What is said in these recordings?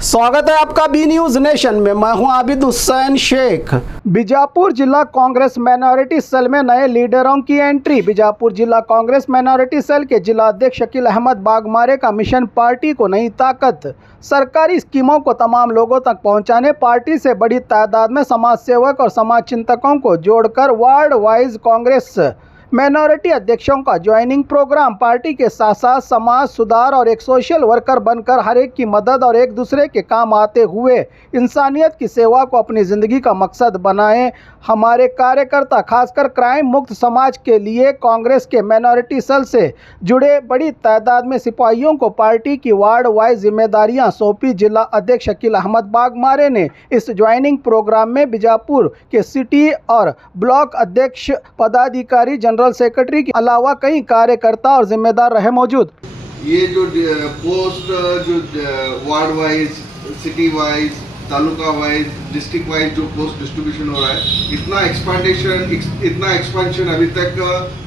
स्वागत है आपका बी न्यूज नेशन में। मैं हूं आबिद हुसैन शेख। बीजापुर जिला कांग्रेस माइनॉरिटी सेल में नए लीडरों की एंट्री। बीजापुर जिला कांग्रेस माइनॉरिटी सेल के जिला अध्यक्ष शकील अहमद बागमारे का मिशन पार्टी को नई ताकत। सरकारी स्कीमों को तमाम लोगों तक पहुंचाने, पार्टी से बड़ी तादाद में समाज सेवक और समाज चिंतकों को जोड़कर वार्ड वाइज कांग्रेस माइनॉरिटी अध्यक्षों का ज्वाइनिंग प्रोग्राम। पार्टी के साथ साथ समाज सुधार और एक सोशल वर्कर बनकर हर एक की मदद और एक दूसरे के काम आते हुए इंसानियत की सेवा को अपनी ज़िंदगी का मकसद बनाएं। हमारे कार्यकर्ता खासकर क्राइम मुक्त समाज के लिए कांग्रेस के माइनॉरिटी सेल से जुड़े बड़ी तादाद में सिपाहियों को पार्टी की वार्ड वाइज जिम्मेदारियां सौंपी। जिला अध्यक्ष शकील अहमद बागमारे ने इस ज्वाइनिंग प्रोग्राम में बीजापुर के सिटी और ब्लॉक अध्यक्ष, पदाधिकारी, जनरल सेक्रेटरी के अलावा कई कार्यकर्ता और जिम्मेदार रहे मौजूद। ये जो पोस्ट जो ward wise, city wise, taluka wise, district wise जो पोस्ट डिस्ट्रीब्यूशन हो रहा है, इतना एक्सपेंशन अभी तक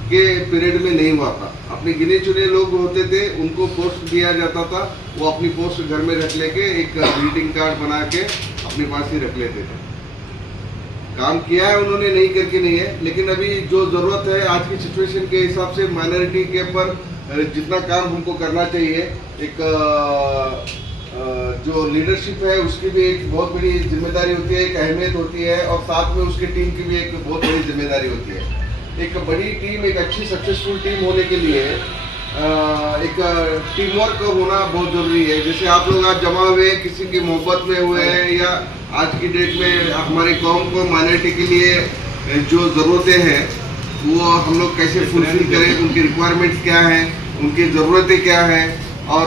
के पीरियड में नहीं हुआ था। अपने गिने चुने लोग होते थे, उनको पोस्ट दिया जाता था, वो अपनी पोस्ट घर में रख लेके एक ग्रीटिंग कार्ड बना के अपने पास ही रख लेते थे। काम किया है उन्होंने, नहीं करके नहीं है, लेकिन अभी जो ज़रूरत है आज की सिचुएशन के हिसाब से माइनॉरिटी के ऊपर जितना काम हमको करना चाहिए, एक जो लीडरशिप है उसकी भी एक बहुत बड़ी जिम्मेदारी होती है, एक अहमियत होती है, और साथ में उसकी टीम की भी एक बहुत बड़ी जिम्मेदारी होती है। एक बड़ी टीम, एक अच्छी सक्सेसफुल टीम होने के लिए एक टीम वर्क होना बहुत ज़रूरी है। जैसे आप लोग आज जमा हुए किसी की मोहब्बत में हुए हैं, या आज की डेट में हमारी कौम को माइनॉरिटी के लिए जो ज़रूरतें हैं वो हम लोग कैसे फुलफिल करें, उनकी रिक्वायरमेंट्स क्या हैं, उनकी ज़रूरतें क्या हैं, और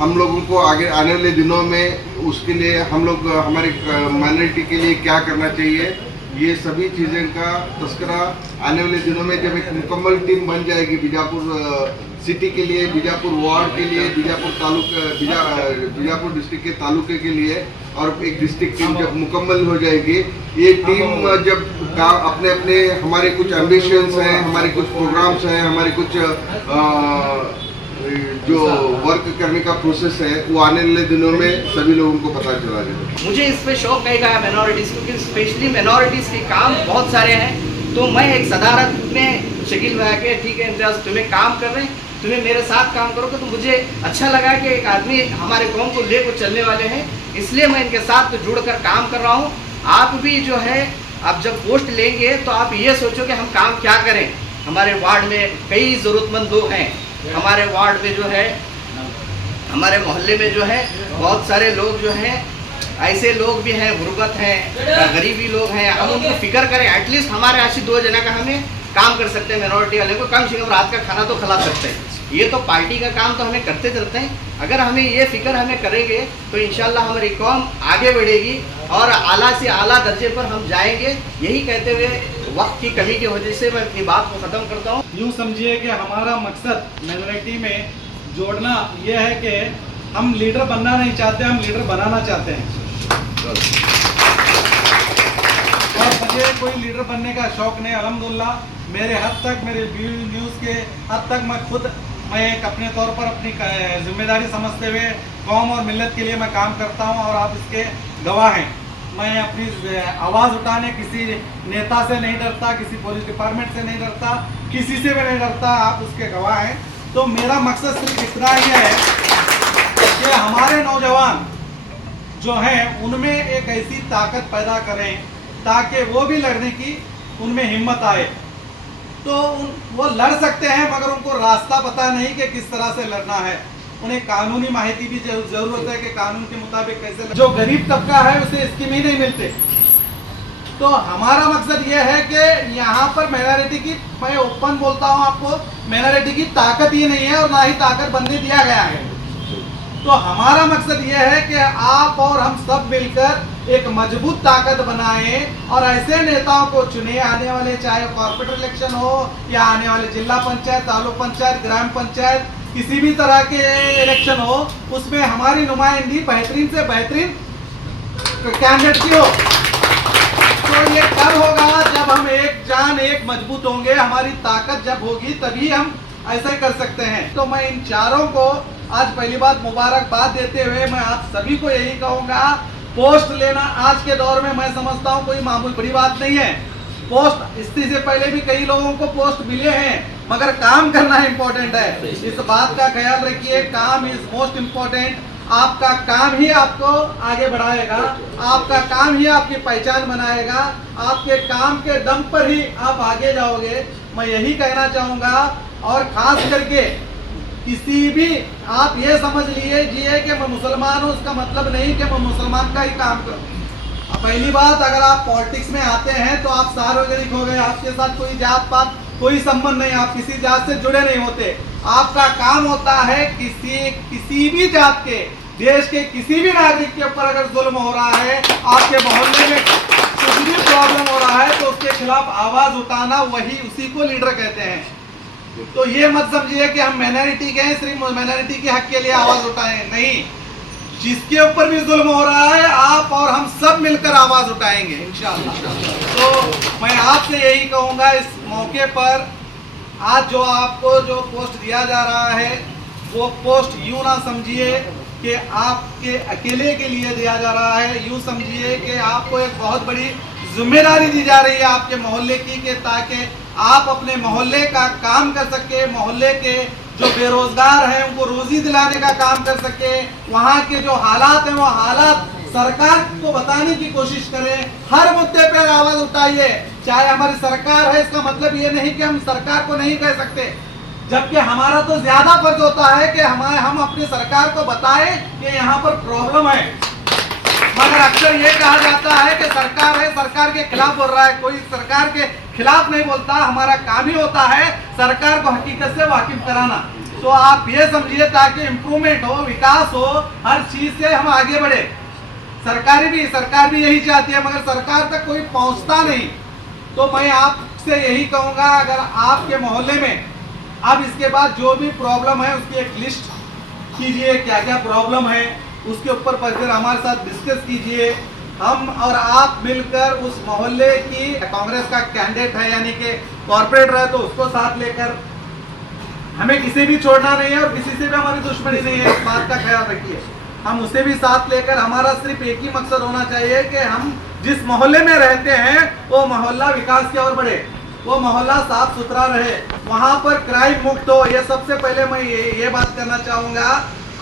हम लोगों को आगे आने वाले दिनों में उसके लिए हम लोग हमारी माइनॉरिटी के लिए क्या करना चाहिए, ये सभी चीज़ें का तस्करा आने वाले दिनों में जब एक मुकम्मल टीम बन जाएगी बीजापुर सिटी के लिए, बीजापुर वार्ड के लिए, बीजापुर डिस्ट्रिक्ट के तालुके के लिए, और एक डिस्ट्रिक्ट टीम जब मुकम्मल हो जाएगी, ये टीम जब अपने अपने हमारे कुछ एम्बिशंस हैं, हमारे कुछ प्रोग्राम्स हैं, हमारे कुछ जो वर्क करने का प्रोसेस है, वो आने वाले दिनों में सभी लोगों को पता चला देगा। मुझे इस पे शौक नहीं था माइनॉरिटीज़, क्योंकि स्पेशली माइनॉरिटीज़ के काम बहुत सारे हैं। तो मैं एक सदारत में शकील भाई के, ठीक है इम्तियाज़, तुम्हें काम कर रहे हैं, तुम्हें मेरे साथ काम करोगे, तो मुझे अच्छा लगा कि एक आदमी हमारे कौम को ले को चलने वाले हैं, इसलिए मैं इनके साथ जुड़कर काम कर रहा हूँ। आप भी जो है, आप जब पोस्ट लेंगे तो आप ये सोचो कि हम काम क्या करें। हमारे वार्ड में कई ज़रूरतमंद लोग हैं, हमारे वार्ड में जो है, हमारे मोहल्ले में जो है बहुत सारे लोग जो हैं, ऐसे लोग भी हैं, गुर्बत हैं, गरीबी लोग हैं। हम उनको फिक्र करें, एटलीस्ट हमारे आशी 2 जना का हमें काम कर सकते हैं। माइनॉरिटी वाले को कम से कम रात का खाना तो खिला सकते हैं। ये तो पार्टी का काम तो हमें करते चलते हैं। अगर हमें ये फिक्र हमें करेंगे तो इंशाल्लाह हमारी कौम आगे बढ़ेगी और आला से आला दर्जे पर हम जाएंगे। यही कहते हुए वक्त की कमी की वजह से मैं अपनी बात को ख़त्म करता हूँ। यूँ समझिए कि हमारा मकसद माइनॉरिटी में जोड़ना ये है कि हम लीडर बनना नहीं चाहते, हम लीडर बनाना चाहते हैं। और मुझे कोई लीडर बनने का शौक़ नहीं। अल्हम्दुलिल्लाह मेरे हद तक, मेरे बी न्यूज़ के हद तक मैं एक अपने तौर पर अपनी जिम्मेदारी समझते हुए कौम और मिल्लत के लिए मैं काम करता हूं, और आप इसके गवाह हैं। मैं अपनी आवाज़ उठाने किसी नेता से नहीं डरता, किसी पुलिस डिपार्टमेंट से नहीं डरता, किसी से भी नहीं डरता, आप उसके गवाह हैं। तो मेरा मकसद सिर्फ इतना ही है कि हमारे नौजवान जो हैं उनमें एक ऐसी ताकत पैदा करें ताकि वो भी लड़ने की उनमें हिम्मत आए। तो वो लड़ सकते हैं, मगर उनको रास्ता पता नहीं कि किस तरह से लड़ना है। उन्हें कानूनी माहिती भी ज़रूरत है कि कानून के मुताबिक कैसे। जो गरीब तबका है उसे स्कीम ही नहीं मिलते। तो हमारा मकसद ये है कि यहाँ पर माइनॉरिटी की, मैं ओपन बोलता हूँ आपको, माइनॉरिटी की ताकत ही नहीं है और ना ही ताकत बनने दिया गया है। तो हमारा मकसद ये है कि आप और हम सब मिलकर एक मजबूत ताकत बनाएं और ऐसे नेताओं को चुने, आने वाले चाहे कॉर्पोरेट इलेक्शन हो या आने वाले जिला पंचायत, तालुक पंचायत, ग्राम पंचायत, किसी भी तरह के इलेक्शन हो, उसमें हमारी नुमाइंदगी बेहतरीन से बेहतरीन कैंडिडेट की हो। तो ये कब होगा जब हम एक जान, एक मजबूत होंगे। हमारी ताकत जब होगी तभी हम ऐसा कर सकते हैं। तो मैं इन चारों को आज पहली बात मुबारकबाद देते हुए मैं आप सभी को यही कहूँगा, पोस्ट लेना आज के दौर में मैं समझता हूँ कोई मामूली बड़ी बात नहीं है। पोस्ट इससे पहले भी कई लोगों को पोस्ट मिले हैं, मगर काम करना इम्पोर्टेंट है। इस बात का ख्याल रखिए, काम इज मोस्ट इम्पोर्टेंट। आपका काम ही आपको आगे बढ़ाएगा, आपका काम ही आपकी पहचान बनाएगा, आपके काम के दम पर ही आप आगे जाओगे। मैं यही कहना चाहूँगा, और खास करके किसी भी आप ये समझ लीजिए कि मैं मुसलमान हूँ, उसका मतलब नहीं कि मैं मुसलमान का ही काम करूँ। पहली बात, अगर आप पॉलिटिक्स में आते हैं तो आप सार्वजनिक हो गए, आपके साथ कोई जात पात कोई संबंध नहीं, आप किसी जात से जुड़े नहीं होते। आपका काम होता है किसी भी जात के, देश के किसी भी नागरिक के ऊपर अगर जुल्म हो रहा है, आपके मोहल्ले में कुछ भी प्रॉब्लम हो रहा है, तो उसके खिलाफ आवाज उठाना, वही उसी को लीडर कहते हैं। तो ये मत समझिए कि हम माइनॉरिटी के हैं, सिर्फ माइनॉरिटी के हक के लिए आवाज उठाएं, नहीं। जिसके ऊपर भी जुल्म हो रहा है, आप और हम सब मिलकर आवाज उठाएंगे इंशाअल्लाह। तो मैं आपसे यही कहूँगा, इस मौके पर आज जो आपको जो पोस्ट दिया जा रहा है, वो पोस्ट यूँ ना समझिए कि आपके अकेले के लिए दिया जा रहा है, यूँ समझिए कि आपको एक बहुत बड़ी जिम्मेदारी दी जा रही है आपके मोहल्ले की, कि ताकि आप अपने मोहल्ले का काम कर सके, मोहल्ले के जो बेरोजगार हैं उनको रोजी दिलाने का काम कर सके, वहाँ के जो हालात हैं वो हालात सरकार को बताने की कोशिश करें। हर मुद्दे पर आवाज उठाइए, चाहे हमारी सरकार है, इसका मतलब ये नहीं कि हम सरकार को नहीं कह सकते, जबकि हमारा तो ज्यादा फर्ज होता है कि हम अपनी सरकार को बताएं कि यहाँ पर प्रॉब्लम है। मगर अक्सर ये कहा जाता है कि सरकार है, सरकार के खिलाफ बोल रहा है, कोई सरकार के खिलाफ नहीं बोलता। हमारा काम ही होता है सरकार को हकीकत से वाकिफ कराना। तो आप ये समझिए, ताकि इम्प्रूवमेंट हो, विकास हो, हर चीज से हम आगे बढ़े। सरकार भी यही चाहती है, मगर सरकार तक कोई पहुंचता नहीं। तो मैं आपसे यही कहूँगा, अगर आपके मोहल्ले में अब इसके बाद जो भी प्रॉब्लम है उसकी एक लिस्ट कीजिए, क्या क्या प्रॉब्लम है, उसके ऊपर फिर हमारे साथ डिस्कस कीजिए। हम और आप मिलकर उस मोहल्ले की, कांग्रेस का कैंडिडेट है यानी कि कॉर्पोरेटर है, तो उसको साथ लेकर, हमें किसी भी छोड़ना नहीं है और किसी से भी हमारी दुश्मनी नहीं है, इस बात का ख्याल रखिए। हम उसे भी साथ लेकर, हमारा सिर्फ एक ही मकसद होना चाहिए कि हम जिस मोहल्ले में रहते हैं वो मोहल्ला विकास की ओर बढ़े, वो मोहल्ला साफ सुथरा रहे, वहाँ पर क्राइम मुक्त हो। ये सबसे पहले मैं ये बात करना चाहूँगा,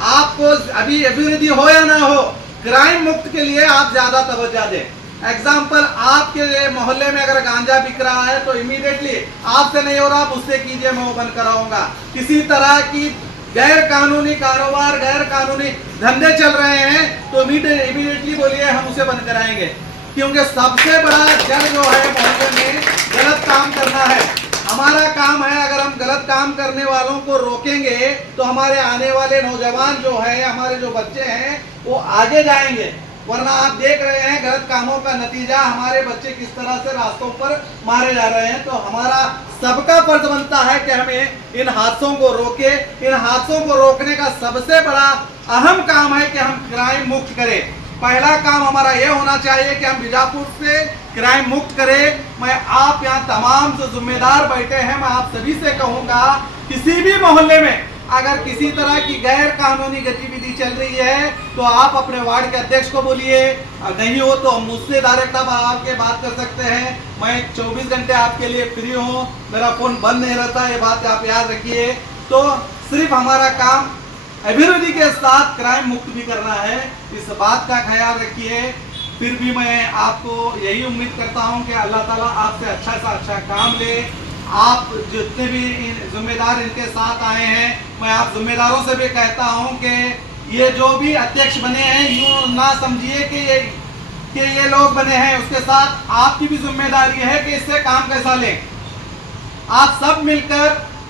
आपको अभी अभिवृद्धि हो या ना हो, क्राइम मुक्त के लिए आप ज्यादा तवज्जो दें। एग्जाम्पल, आपके मोहल्ले में अगर गांजा बिक रहा है तो इमीडिएटली आपसे नहीं हो रहा, आप उससे कीजिए, मैं वो बंद कराऊंगा। किसी तरह की गैर कानूनी कारोबार, गैर कानूनी धंधे चल रहे हैं तो इमीडिएटली बोलिए, हम उसे बंद कराएंगे। क्योंकि सबसे बड़ा जड़ जो है मोहल्ले में गलत काम करना है। हमारा काम है, अगर हम गलत काम करने वालों को रोकेंगे तो हमारे आने वाले नौजवान जो है, हमारे जो बच्चे हैं, वो आगे जाएंगे। वरना आप देख रहे हैं गलत कामों का नतीजा, हमारे बच्चे किस तरह से रास्तों पर मारे जा रहे हैं। तो हमारा सबका फर्ज बनता है कि हमें इन हादसों को रोके। इन हादसों को रोकने का सबसे बड़ा अहम काम है कि हम क्राइम मुक्त करें। पहला काम हमारा यह होना चाहिए कि हम बीजापुर से क्राइम मुक्त करें। मैं आप यहाँ तमाम जो जिम्मेदार बैठे हैं, मैं आप सभी से कहूँगा, किसी भी मोहल्ले में अगर किसी तरह की गैर कानूनी गतिविधि चल रही है तो आप अपने वार्ड के अध्यक्ष को बोलिए, नहीं हो तो मुझसे डायरेक्ट आप आके बात कर सकते हैं। मैं 24 घंटे आपके लिए फ्री हूँ, मेरा फोन बंद नहीं रहता, ये बात आप याद रखिए। तो सिर्फ हमारा काम अभिवृद्धि के साथ क्राइम मुक्त भी करना है, इस बात का ख्याल रखिए। फिर भी मैं आपको यही उम्मीद करता हूँ कि अल्लाह ताला आपसे अच्छा सा अच्छा काम ले। आप जितने भी जिम्मेदार इनके साथ आए हैं, मैं आप जिम्मेदारों से भी कहता हूं कि ये जो भी अध्यक्ष बने हैं, यूं ना समझिए कि ये लोग बने हैं, उसके साथ आपकी भी जिम्मेदारी है कि इससे काम कैसा लें। आप सब मिलकर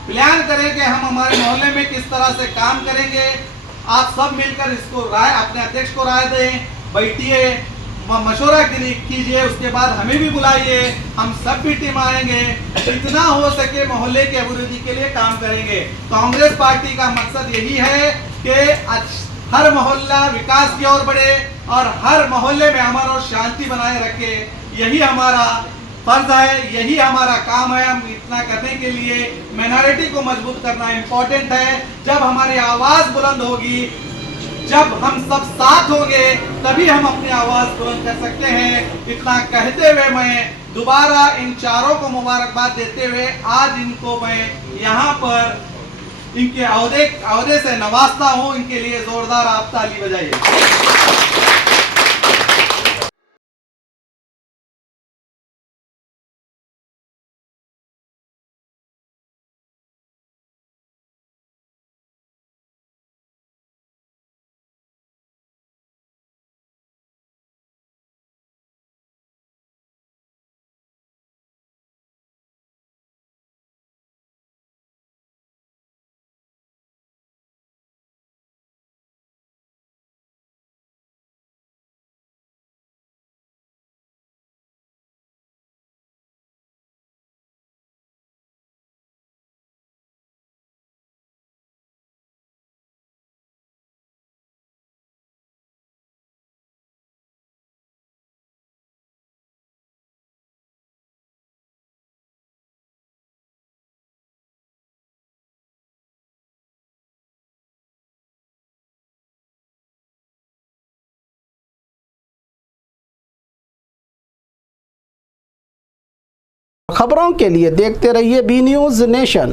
प्लान करें कि हम हमारे मोहल्ले में किस तरह से काम करेंगे। आप सब मिलकर इसको राय, अपने अध्यक्ष को राय दें, बैठिए, मशवरा कीजिए, उसके बाद हमें भी बुलाइए, हम सब भी टीम आएंगे, जितना हो सके मोहल्ले की अभिवृद्धि के लिए काम करेंगे। कांग्रेस पार्टी का मकसद यही है कि हर मोहल्ला विकास की ओर बढ़े और हर मोहल्ले में अमन और शांति बनाए रखे। यही हमारा फर्ज है, यही हमारा काम है। हम इतना करने के लिए माइनॉरिटी को मजबूत करना इम्पोर्टेंट है। जब हमारी आवाज़ बुलंद होगी, जब हम सब साथ होंगे, तभी हम अपनी आवाज़ बुलंद कर सकते हैं। इतना कहते हुए मैं दोबारा इन चारों को मुबारकबाद देते हुए आज इनको मैं यहाँ पर इनके अहदे से नवाजता हूँ। इनके लिए जोरदार आप ताली बजाइए। खबरों के लिए देखते रहिए बी न्यूज़ नेशन।